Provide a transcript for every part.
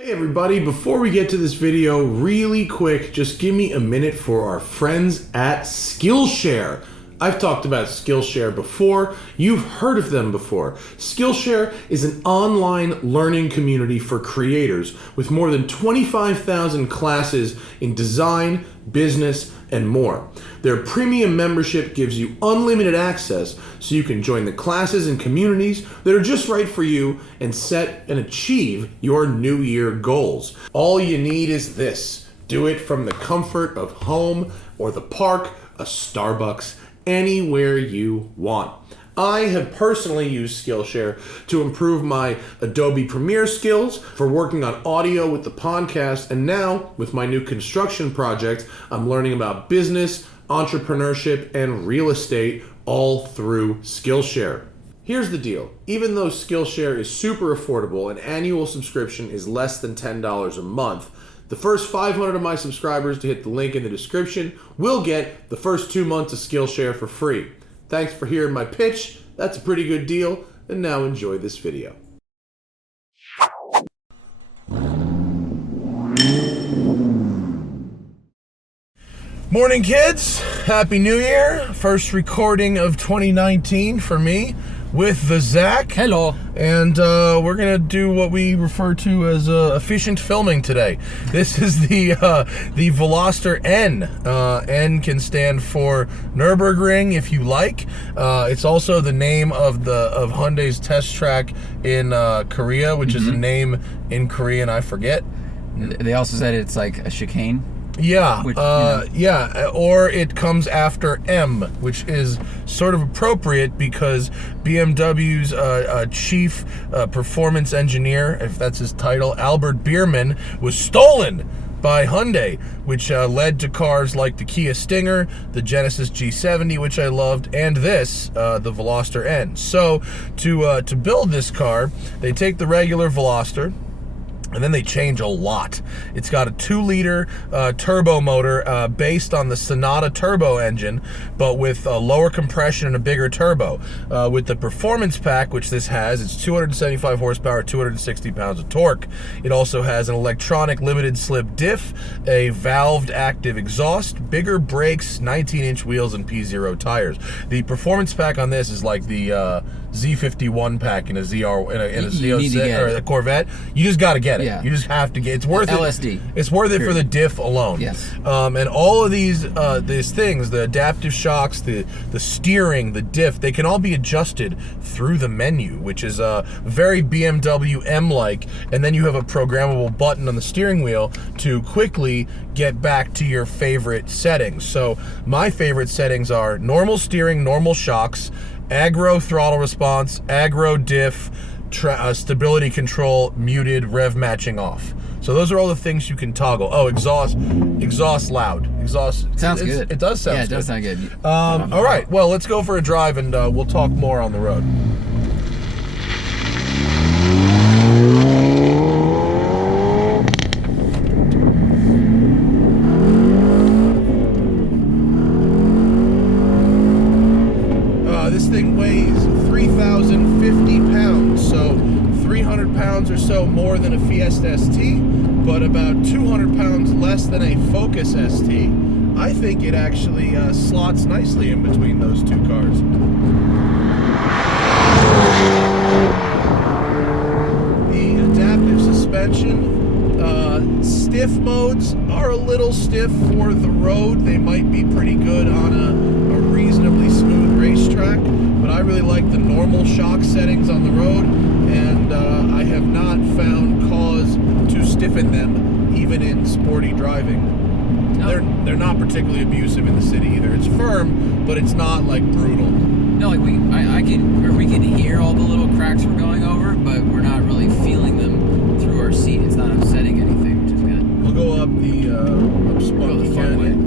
Hey everybody, before we get to this video, really quick, just give me a minute for our friends at Skillshare. I've talked about Skillshare before. You've heard of them before. Skillshare is an online learning community for creators with more than 25,000 classes in design, business, and more. Their premium membership gives you unlimited access so you can join the classes and communities that are just right for you and set and achieve your New Year goals. All you need is this. Do it from the comfort of home or the park, a Starbucks, anywhere you want. I have personally used Skillshare to improve my Adobe Premiere skills, for working on audio with the podcast, and now with my new construction project, I'm learning about business, entrepreneurship, and real estate all through Skillshare. Here's the deal. Even though Skillshare is super affordable, an annual subscription is less than $10 a month, the first 500 of my subscribers to hit the link in the description will get the first 2 months of Skillshare for free. Thanks for hearing my pitch. That's a pretty good deal. And now enjoy this video. Morning, kids. Happy New Year. First recording of 2019 for me with the Zack. Hello. And we're going to do what we refer to as efficient filming today. This is the Veloster N. N can stand for Nürburgring if you like. It's also the name of Hyundai's test track in Korea, which is a name in Korean I forget. They also said it's like a chicane. Yeah, which, yeah, or it comes after M, which is sort of appropriate because BMW's chief performance engineer, if that's his title, Albert Biermann, was stolen by Hyundai, which led to cars like the Kia Stinger, the Genesis G70, which I loved, and this, the Veloster N. So to build this car, they take the regular Veloster, and then they change a lot. It's got a 2-liter turbo motor based on the Sonata turbo engine, but with a lower compression and a bigger turbo. With the performance pack, which this has, it's 275 horsepower, 260 pounds of torque. It also has an electronic limited slip diff, a valved active exhaust, bigger brakes, 19-inch wheels, and P0 tires. The performance pack on this is like the Z51 pack in a ZR in a Z06 or a Corvette. You just got to get it. Yeah. You just have to get. It's worth LSD. it. It's worth it for the diff alone. Yes. And all of these things, the adaptive shocks, the steering, the diff, they can all be adjusted through the menu, which is very BMW M-like. And then you have a programmable button on the steering wheel to quickly get back to your favorite settings. So my favorite settings are normal steering, normal shocks, aggro throttle response, aggro diff, stability control, muted, rev matching off. So those are all the things you can toggle. Oh, exhaust loud. Exhaust. Sounds good. It does sound good. Yeah, it does sound good. All right, well, let's go for a drive and we'll talk more on the road. This thing weighs 3,050 pounds, so 300 pounds or so more than a Fiesta ST, but about 200 pounds less than a Focus ST. I think it actually slots nicely in between those two cars. The adaptive suspension, stiff modes are a little stiff for the road. They might be pretty good on a reasonably smooth racetrack, but I really like the normal shock settings on the road, and I have not found cause to stiffen them, even in sporty driving. No. They're not particularly abusive in the city either. It's firm, but it's not like brutal. No, like we can hear all the little cracks we're going over, but we're not really feeling them through our seat. It's not upsetting anything, which is good. We'll go up the Spunky Canyon.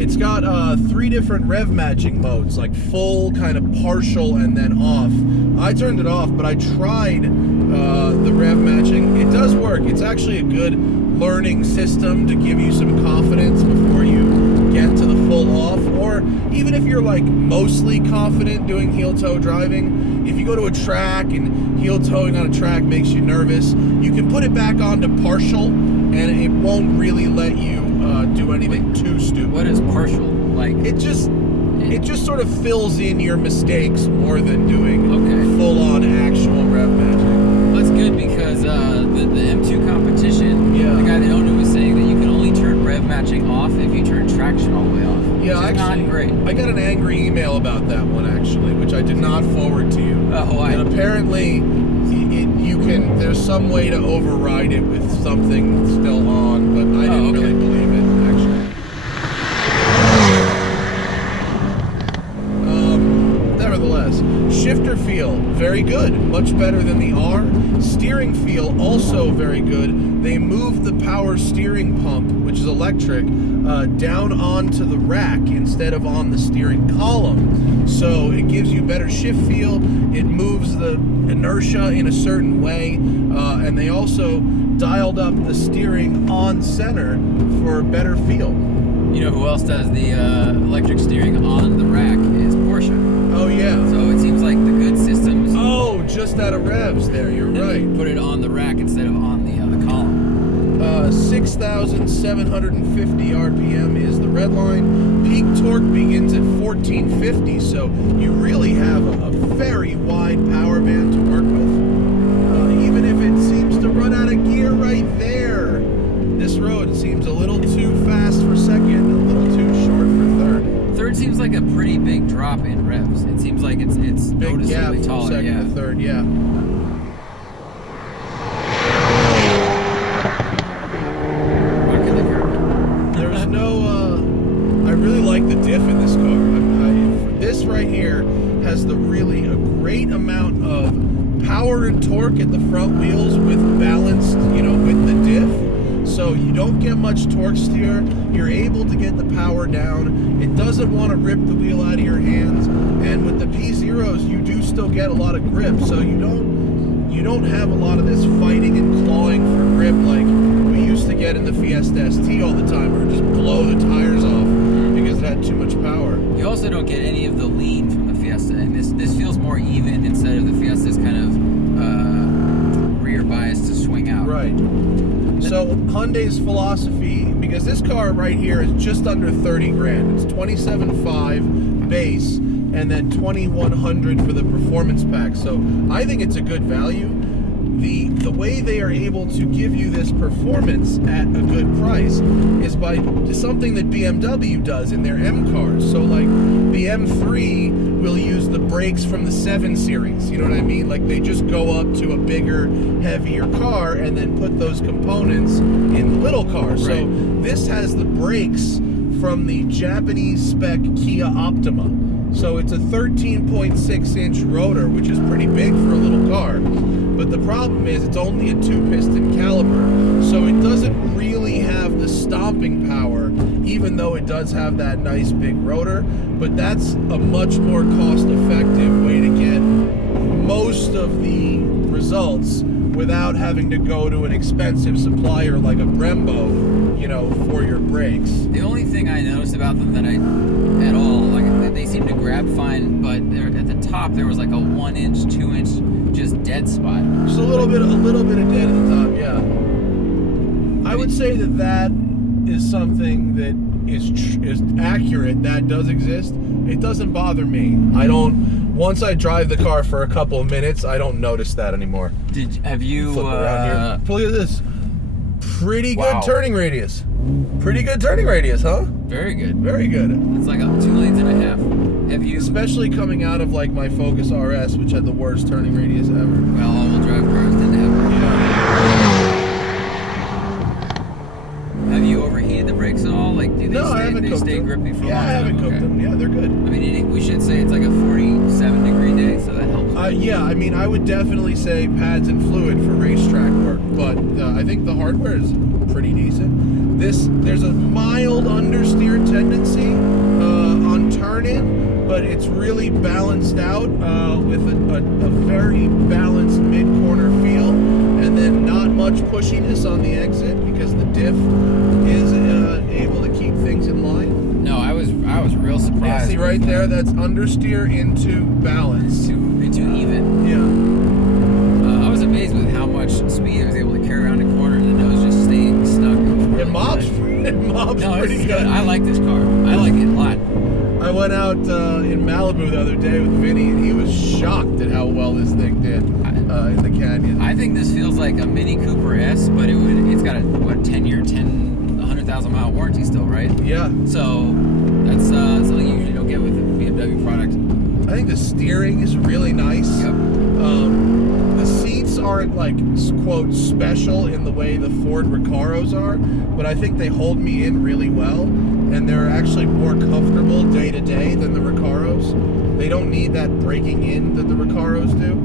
It's got 3 different rev matching modes, like full, kind of partial, and then off. I turned it off, but I tried the rev matching. It does work. It's actually a good learning system to give you some confidence before you get to the pull off, or even if you're like mostly confident doing heel toe driving, if you go to a track and heel toeing on a track makes you nervous, you can put it back onto partial and it won't really let you do anything too stupid. What is partial? Like it just sort of fills in your mistakes more than doing full-on actual rev matching. That's good because the M2 competition, the guy that owned it was saying that you can only turn rev matching off if you turn traction all the way off. Yeah, which is actually, not great. I got an angry email about that one actually, which I did not forward to you. Oh, why? And apparently, you can. There's some way to override it with something still on, but I didn't really believe it actually. Nevertheless, shifter feel very good, much better than the R. Steering feel also very good. They moved the power steering pump, which is electric, down onto the rack instead of on the steering column. So it gives you better shift feel. It moves the inertia in a certain way, and they also dialed up the steering on center for better feel. You know who else does the electric steering on the rack is Porsche. Oh yeah. So it seems like the good systems. Oh, just out of revs there. You're right. Put it on the rack instead of on the column. 6,750 RPM is the red line. Peak torque begins at 1450, so you really have a very wide power band to work with. Even if it seems to run out of gear right there, this road seems a little too fast for second, a little too short for third. Third seems like a pretty big drop in revs. It seems like it's Big gap noticeably from taller. second to third, yeah. There's no, I really like the diff in this car. This right here has a great amount of power and torque at the front wheels with balanced, with the diff. So you don't get much torque steer. You're able to get the power down. It doesn't want to rip the wheel out of your hands. And with the P0s, you do still get a lot of grip. So you don't have a lot of this fighting and clawing for grip like we used to get in the Fiesta ST all the time, where it just blow the tires off because it had too much power. You also don't get any of the lean from the Fiesta, and this feels more even instead of the Fiesta's kind of rear bias to swing out. Right. So Hyundai's philosophy, because this car right here is just under 30 grand. It's 27.5 base and then 2,100 for the performance pack. So I think it's a good value. The way they are able to give you this performance at a good price is by something that BMW does in their M cars. So like the M3 will use the brakes from the 7 Series, you know what I mean? Like they just go up to a bigger, heavier car and then put those components in the little car. Right. So this has the brakes from the Japanese spec Kia Optima. So it's a 13.6 inch rotor, which is pretty big for a little car. But the problem is it's only a 2-piston caliber, so it doesn't really have the stomping power, even though it does have that nice big rotor. But that's a much more cost-effective way to get most of the results without having to go to an expensive supplier like a Brembo, for your brakes. The only thing I noticed about them that they seem to grab fine, but at the top there was like a 1 inch, 2 inch just dead spot. Just a little bit of dead at the top, yeah. I would say that is something that is accurate. That does exist. It doesn't bother me. Once I drive the car for a couple of minutes, I don't notice that anymore. Have you Flip around here. Look at this. Pretty good turning radius. Pretty good turning radius, huh? Very good. Very good. It's like 2 lanes and a half. Have you? Especially coming out of like my Focus RS, which had the worst turning radius ever. Well, all-wheel drive cars tend to have. Yeah. Have you overheated the brakes at all? Like, I haven't cooked stay them. grippy for a Yeah, long I haven't time? cooked them. Yeah, they're good. I mean, we should say it's like a 47-degree day, so that helps. Yeah, I mean, I would definitely say pads and fluid for racetrack work, but I think the hardware is pretty decent. There's a mild understeer tendency on turn-in, but it's really balanced out with a very balanced mid-corner feel, and then not much pushiness on the exit because the diff is able to keep things in line. No, I eyes. See right there, that's understeer into balance. Into even. Yeah. I was amazed with how much speed it was able to carry around the corner, and the nose just staying stuck. It mobs pretty good. I like this car. I like it a lot. I went out in Malibu the other day with Vinny, and he was shocked at how well this thing did in the canyon. I think this feels like a Mini Cooper S, but it's got a 100,000 mile warranty still, right? Yeah. So that's something you usually don't get with a BMW product. I think the steering is really nice. Yep. The seats aren't like quote special in the way the Ford Recaros are, but I think they hold me in really well, and they're actually more comfortable day to day than the Recaros. They don't need that braking in that the Recaros do.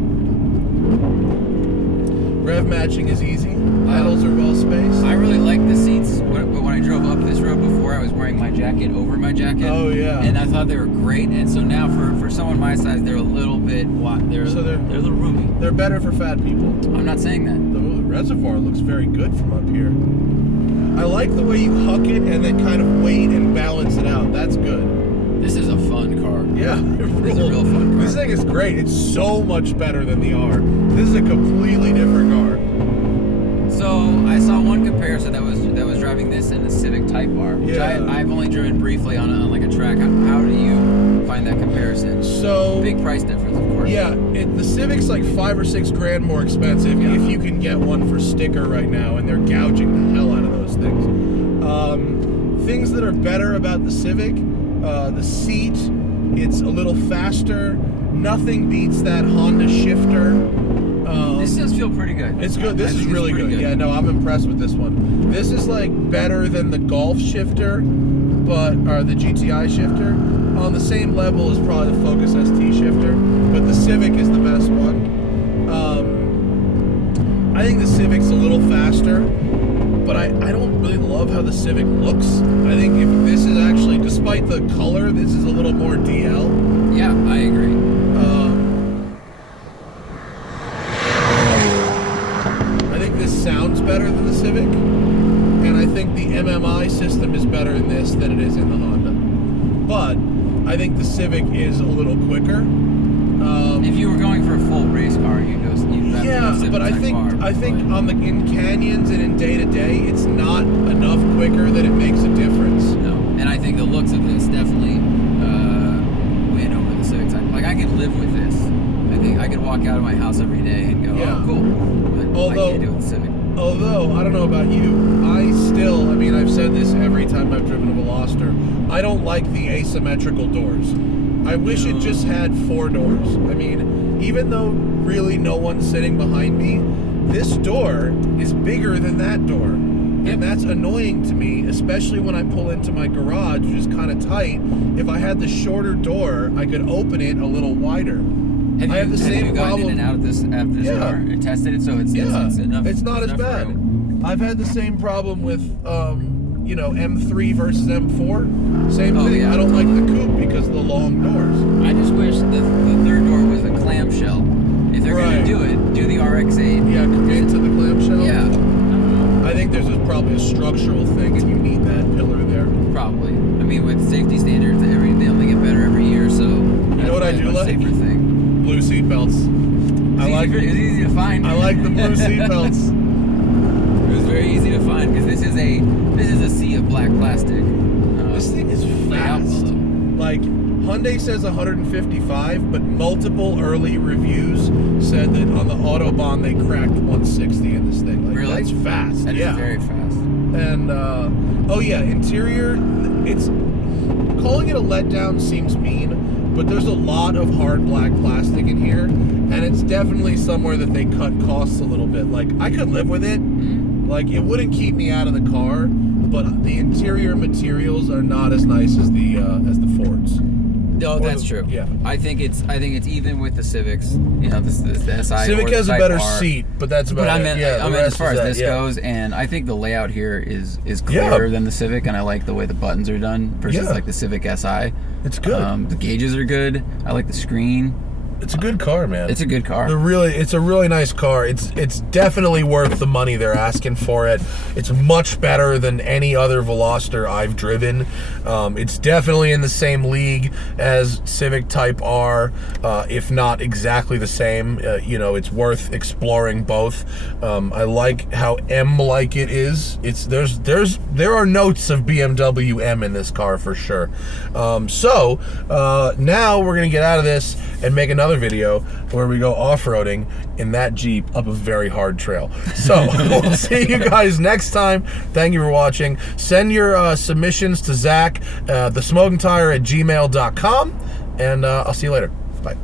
Rev matching is easy. Pedals are well spaced. I really like the seats, but when I drove up this road before, I was wearing my jacket over my jacket. Oh yeah. And I thought they were great, and so now for someone my size, they're a little bit they're a little roomy. They're better for fat people. I'm not saying that. The reservoir looks very good from up here. I like the way you huck it and then kind of wait and balance it out. That's good. This is a fun car. Yeah, It's a real fun car. This thing is great. It's so much better than the R. This is a completely different car. So I saw one comparison that was driving this in a Civic Type R, which Yeah. I've only driven briefly on like a track. How do you find that comparison? So Big price difference, of course. yeah, the Civic's like $5 or $6 grand more expensive if you can get one for sticker right now, and they're gouging the hell out of those things. Things that are better about the Civic, the seat, it's a little faster. Nothing beats that Honda shifter. This does feel pretty good. It's good. This I is think it's really pretty good. Yeah, no, I'm impressed with this one. This is like better than the Golf shifter, or the GTI shifter. On the same level as probably the Focus ST shifter, but the Civic is the best one. I think the Civic's a little faster, but I don't really love how the Civic looks. I think if this is actually, despite the color, this is a little more DL. Yeah, I agree. I think this sounds better than the Civic, and I think the MMI system is better in this than it is in the Honda. But I think the Civic is a little quicker. If you were going for a full race car, you'd go Civic but I Type think R, in canyons and in day to day, it's not enough quicker that it makes a difference. No, and I think the looks of this definitely win over the Civic Type. Like I could live with this. I think I could walk out of my house every day and go, Yeah. oh, cool. But I can't do it with the Civic. Although, I don't know about you, I've said this every time I've driven a Veloster, I don't like the asymmetrical doors. I wish it just had 4 doors. I mean, even though really no one's sitting behind me, this door is bigger than that door. Yep. And that's annoying to me, especially when I pull into my garage, which is kind of tight. If I had the shorter door, I could open it a little wider. Have you gotten in and out of this Yeah. car and tested it? So it's enough. It's not as enough bad. room. I've had the same problem with, M3 versus M4. Same Oh, thing. yeah, I don't like totally. the coupe because of the long doors. I just wish the third door was a clamshell. If they're Right. going to do it, do the RX-8. Yeah, commit to the clamshell. Yeah. I think there's probably a structural thing, and you need that pillar there. Probably. I mean, with safety standards, they only get better every year, so You know what I do a like? safer thing. Blue seat belts. It's easy to find. I like the blue seat belts. It was very easy to find because this is a sea of black plastic. This thing is layout fast. below. Like, Hyundai says 155, but multiple early reviews said that on the Autobahn they cracked 160 in this thing. Like, Really? That's fast. That is yeah. very fast. And, interior, it's, calling it a letdown seems mean, but there's a lot of hard black plastic in here, and it's definitely somewhere that they cut costs a little bit. Like, I could live with it. Like, it wouldn't keep me out of the car, but the interior materials are not as nice as the Fords. No, that's true. Yeah. I think it's even with the Civics. You know, the SI. Civic or the has a Type better R. seat, but that's about But I it. meant, Yeah, I the mean, as rest far is as that, this yeah. goes, and I think the layout here is clearer than the Civic, and I like the way the buttons are done versus Yeah. like the Civic Si. It's good. The gauges are good. I like the screen. It's a good car, man. It's a good car. It's a really nice car. It's definitely worth the money they're asking for it. It's much better than any other Veloster I've driven. It's definitely in the same league as Civic Type R, if not exactly the same. You know, it's worth exploring both. I like how M-like it is. There are notes of BMW M in this car for sure. So now we're gonna get out of this and make another video where we go off-roading in that Jeep up a very hard trail. So we'll see you guys next time. Thank you for watching. Send your submissions to Zack, TheSmokingTire@gmail.com, and I'll see you later. Bye.